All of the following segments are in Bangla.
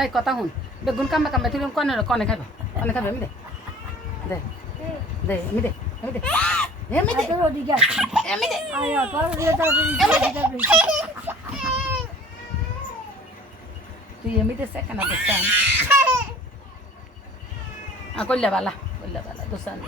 এই কথা শুন বেগুন কামে কামে তুই কনে খাবে আমি দে দে দে আমি দে আমি দে আমি দে আমি দে তুই এমনিতে সেখানে দোস্তান করলে বালা দোস্তান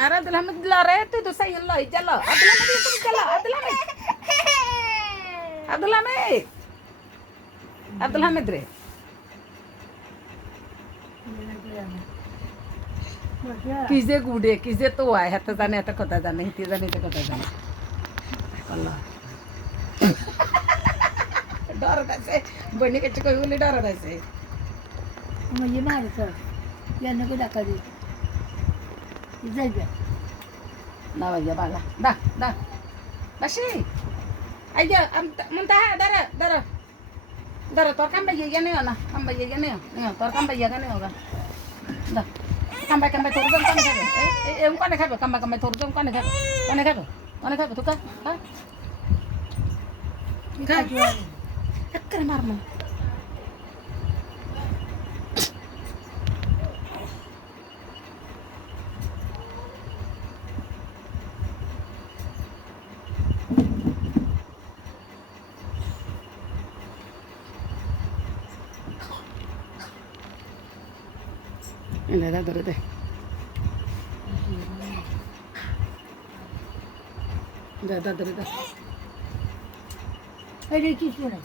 अरे अब्दुल हमीद ला रहे तू तो सही अल्लाह चलो अब्दुल हमीद तुम चलो अब्दुल हमीद रे किसे गुडे किसे तो आए हत जाने हत कथा जाने हिती जाने ते कथा जाने अल्लाह डर कैसे बनी के कोई बोले डर कैसे ये मार सर या नको डाका दे जाइबे ना भैया बाला दा बसी आइया मुंताहा दर तोर काम भैया ये नहीं होना काम भैया ये नहीं हो तोर काम भैया का नहीं होगा दा काम भाई थोड़ा जम कने खाबे ए उन कने खाबे काम भाई थोड़ा जम कने खाबे तू का हां चक्कर मार मन Ini dah terus deh. Dah terus deh. এই যে কিছু না